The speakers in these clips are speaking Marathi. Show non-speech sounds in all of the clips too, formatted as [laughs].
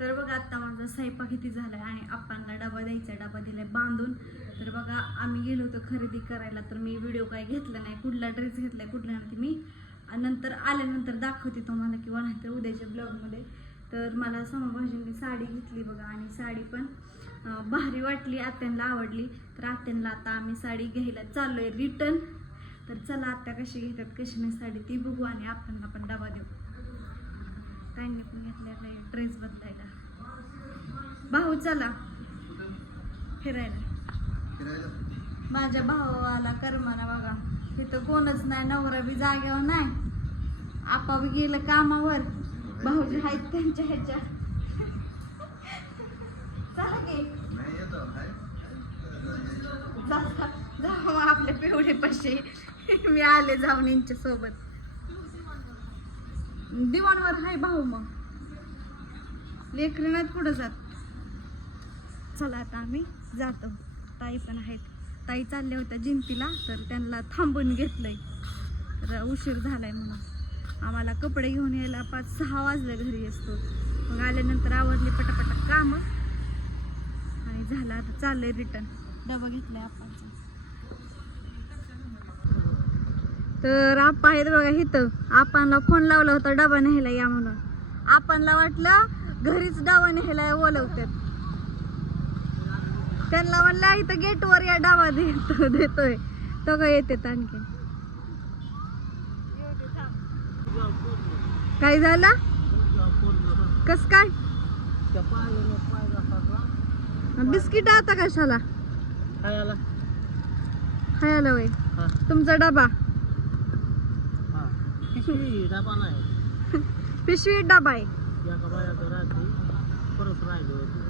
तर बघा आत्ता माझा स्वयंपाक किती झालाय आणि आप्पांना डबा द्यायचा डबा दिलाय बांधून. तर बघा आम्ही गेलो होतो खरेदी करायला तर मी व्हिडिओ काय घेतला नाही कुठला ड्रेस घेतलाय कुठला नाही मी नंतर आल्यानंतर दाखवते तुम्हाला किंवा नाहीतर उद्याच्या ब्लॉगमध्ये तर मला समभाजींनी साडी घेतली बघा आणि साडी पण भारी वाटली आत्यांना आवडली. तर आत्यांना आता आम्ही साडी घ्यायला चाललोय रिटर्न तर चला आत्या कशी घेतात कशी नाही साडी ती बघू आणि आत्यांना पण डबा देऊ. ताईंनी पण घेतलेला आहे ड्रेस बदलायला. भाऊ चला. फिरायला. माझ्या भावाला करमाना बघा. तिथं कोणच नाही नवरा बी जागेवर नाही. आपा बी गेलं कामावर. भाऊजी आहेत त्यांच्या ह्याच्या चला की. आपले पिवळे पैसे. मी आले जाऊन यांच्या सोबत. दिवाणवर हाय भाऊ मग. लेकरीनात पुढं जात? चला आता आम्ही जातो. ताई पण आहेत. ताई चालल्या होत्या जिंतीला तर त्यांना थांबून घेतलंय. तर उशीर झालाय म्हणून. आम्हाला कपडे घेऊन यायला पाच सहा वाजले घरी असतो मग आल्यानंतर आवडली पटापटा काम. आणि झालं आता चाललंय रिटर्न डबा घेतलाय आपण तर आपा आहेत बघा इथं. आपणला फोन लावला होता डबा न्यायला या म्हणून. आपणला वाटलं घरीच डबा न्यायला बोलवतात त्यांना म्हणलं इथं गेटवर या डावा देतो देतोय. तो का येते आणखी काय झालं? कस काय? बिस्किट आता कशाला? खायला. वय तुमचा डबा? [laughs] पिशवी डबा आहे.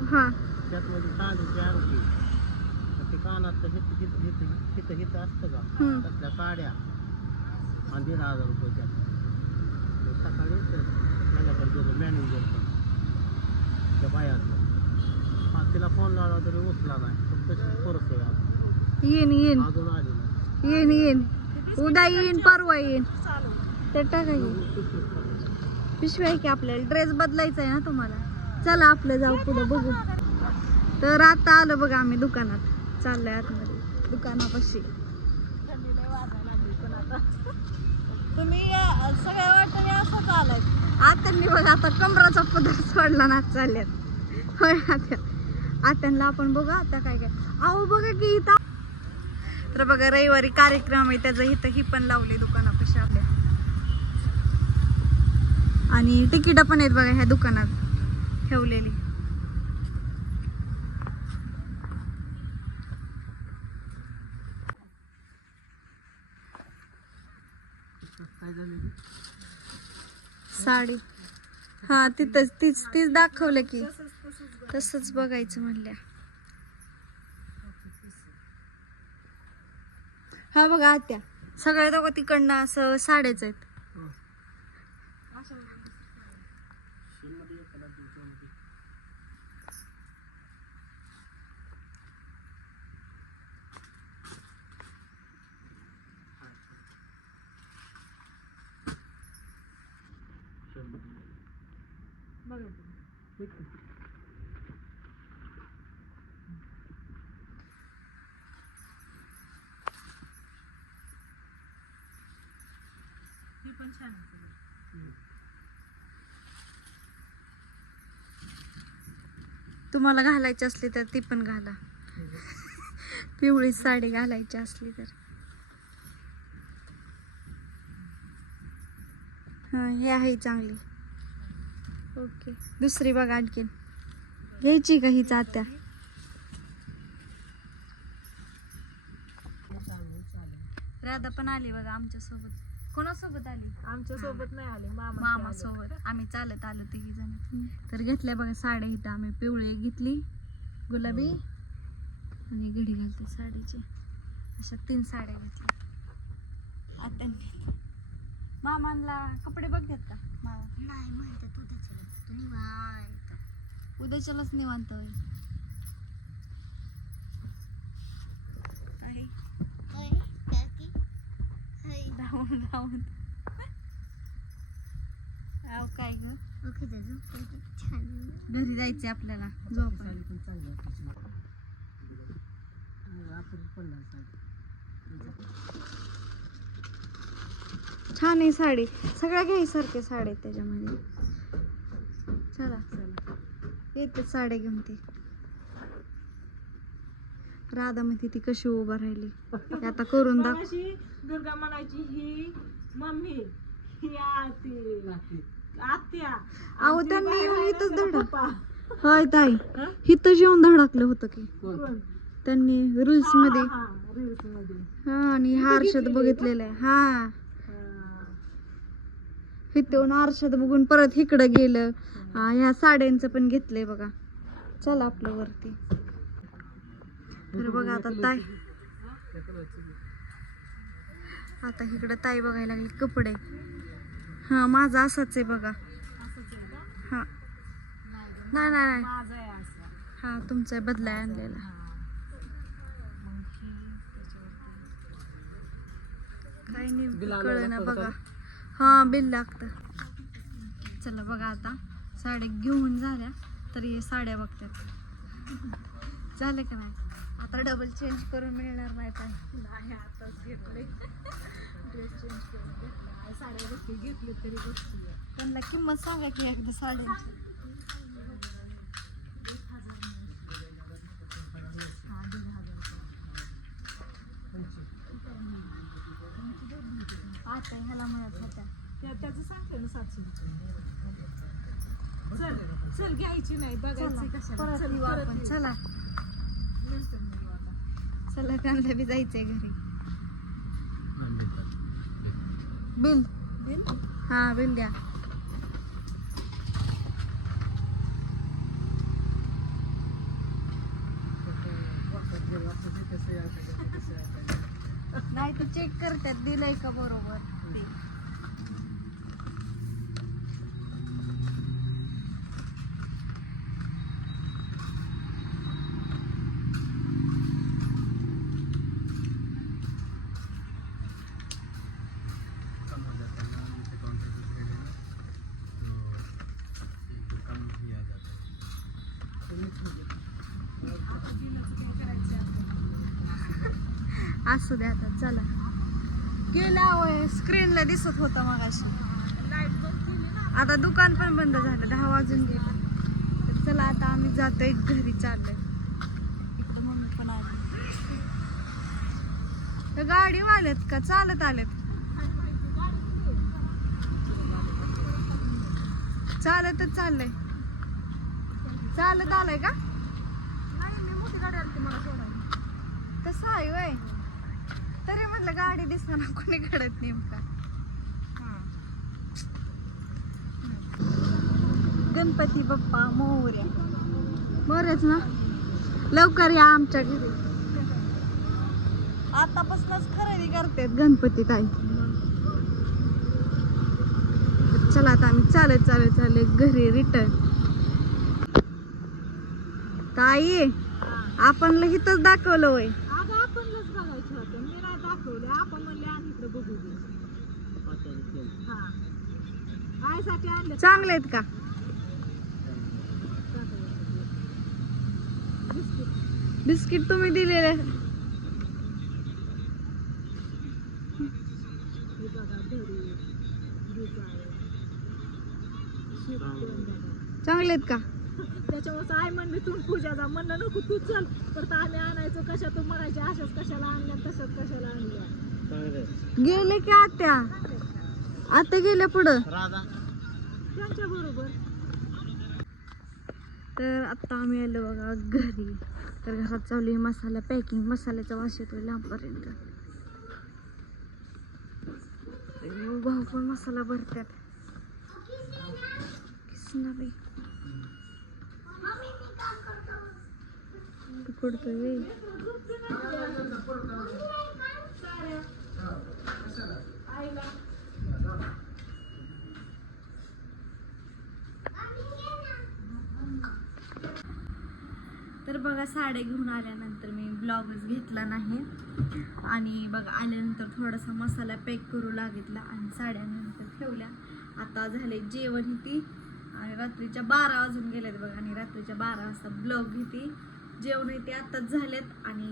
हा. हम्म. त्यातल्या साड्या आणि दीड हजार रुपये त्यात. ते सकाळी ते गेलो मॅनेजर त्या बायाचं. तिला फोन लावला तरी उचला नाही. फक्त तशीच परत आहे आज. येईन येईन. अजून आली नाही. येईन येईन. उद्या येईन परवा येईन. ते टाका येईन पिशवी आहे की आपल्याला ड्रेस बदलायचा आहे ना तुम्हाला. चला आपलं जाऊ पुढे बघू. तर आता आलो बघा आम्ही दुकानात. चाललंय आतमध्ये दुकानापाशी. तुम्ही सगळ्या वाटणे आलाय आत्यांनी बघा आता कमराचा पदर सोडला ना चालल्यात. होय आत्या. आत्यांना आपण बघू आता काय काय. अहो बघा की इथं. तर बघा रविवारी कार्यक्रम आहे त्याचं इथं ही पण लावली दुकानापाशी आपल्या. आणि तिकीट पण आहेत बघा ह्या दुकानात ठेवलेली. साडी. हा तिथंच तीच तीच दाखवलं की. तसंच बघायचं म्हणल्या. हा बघा आत्या. सगळ्या दोघं तिकडनं असं साड्याच आहेत. ठीक आहे. तुम्हाला घालायची असली तर ती पण घाला. पिवळी साडी घालायची असली तर. हा हे आहे चांगली. ओके. दुसरी बघा आणखीन. घ्यायची का ही चात्या राधा पण आली बघा आमच्यासोबत. कोणासोबत आली? आमच्यासोबत नाही आले मामा मामा सोबत आम्ही चालत आलो तिघी जण. तर घेतल्या बघा साड्या इथं आम्ही. पिवळी घेतली गुलाबी आणि घडी घालते साडीची. अशा तीन साड्या घेतल्या. आता मामांना कपडे बघतात का? मामा? नाही म्हणतात उद्याच्या तू निवांत. उद्याच्यालाच निवांत होईल आहे. होय काकी धावून धावून अहो काय ग? घरी जायचे आपल्याला. झोपायला. हो. छान आहे साडी. सगळ्या घ्यायसारख्या साड्या आहेत त्याच्यामध्ये. चला. येते साड्या घेऊन ती. राधा मध्ये ती कशी उभा राहिली? आता करून दाख. मगाशी दुर्गा म्हणायची ही मम्मी ही आती आत्या. अहो त्यांनी येऊन इथंच. होय ताई हं? इथं येऊन धडकलं होतं की. कोण? त्यांनी रील्स हा, मध्ये. हा, reels मध्ये. हा आणि घेतलेली बघितलेलं आहे. हा. हा. इथून आरशात बघून परत इकडं गेलं. हा, ह्या साड्यांचं पण घेतलंय बघा. चला आपलं वरती. तर बघा आता ताई. आता इकडं ताई बघायला लागली कपडे. हा माझा असाच आहे बघा. हा. नाही नाही नाही. हा तुमचा बदलाय आणलेला. काय बिल कळ ना बघा? हा बिल लागतं. चला बघा आता. साड्या घेऊन झाल्या तरी हे साड्या बघतात. झाले का नाही? आता डबल चेंज करून मिळणार नाही काय? नाही आताच घेतले ड्रेस चेंज करून घेतला. साड्या घेतली तरी बघते त्यांना किंमत सांगा की एकदा साड्यांची हा आता ह्याला मिळत होत्या. त्या- त्याचं सांगते ना सातशे चल चल घ्यायची नाही. बघायची परत चल येऊ परत आपण येऊ. चला त्यांना बी जायचंय घरी. Bill bill? हा बिल द्या. नाही ते चेक करतात दिलंय का बरोबर कम हो जाता है ना उनसे काउंटर पे खड़े ना तो एक कम भी आ जाता है आता बिलाचं काय करायचं आता? असू द्या आता चला. गेला होय स्क्रीनला दिसत होता ना आता दुकान पण बंद झालं दहा वाजून गेले. तर चला आता आम्ही जातोय घरी चाललोय. इकडं मम्मी पण आली. तर गाडी आलेत का? चालत आलेत? चालतच चाललंय. चालत आलंय का? नाही मी मोठी गाडी आली मला सोडायला. तसं आहे वय. तरी म्हटलं गाडी दिसताना कोणी कडत नेमका. गणपती बाप्पा मोर्या. मोर्याच ना? लवकर या आमच्या घरी. आतापासूनच खरेदी करतात गणपती ताई. चला आता आम्ही चालत चालत चालत घरी रिटर्न ताई आपण इथंच दाखवलं होय अगं आपणच बघायचं होतं मी नाही दाखवले आपण म्हणले आणि इकडे बघू दे पाचारी केलं. हा आयसाठी आणले चांगले आहेत का? बिस्किट तुम्ही दिलेले. चांगले आहेत का? त्याच्यामुळे आई म्हणली तू पूजाचा म्हणलं नको तू चल. तर आम्ही आणायचो कशा तू म्हणायचे? अशाच कशाला आणल्या तशाच कशाला आणल्या. गेले की आत्या? आता गेल्या पुढं? राधा. त्यांच्या बरोबर तर आत्ता आम्ही आलो बघा घरी. तर घरात चालू आहे मसाला पॅकिंग मसाल्याचा वास येतो लांबपर्यंत. भाऊ पण मसाला भरतात किसना बाई. पडतोय तर बघा साड्या घेऊन आल्यानंतर मी ब्लॉगच घेतला नाही. आणि बघा आल्यानंतर थोडासा मसाला पॅक करू लागितला आणि साड्यानंतर ठेवल्या. आता झाले जेवण ती आणि रात्रीच्या बारा वाजून गेल्यात बघा आणि रात्रीच्या बारा वाजता ब्लॉग घेते जेवण ते आत्ताच झालेत आणि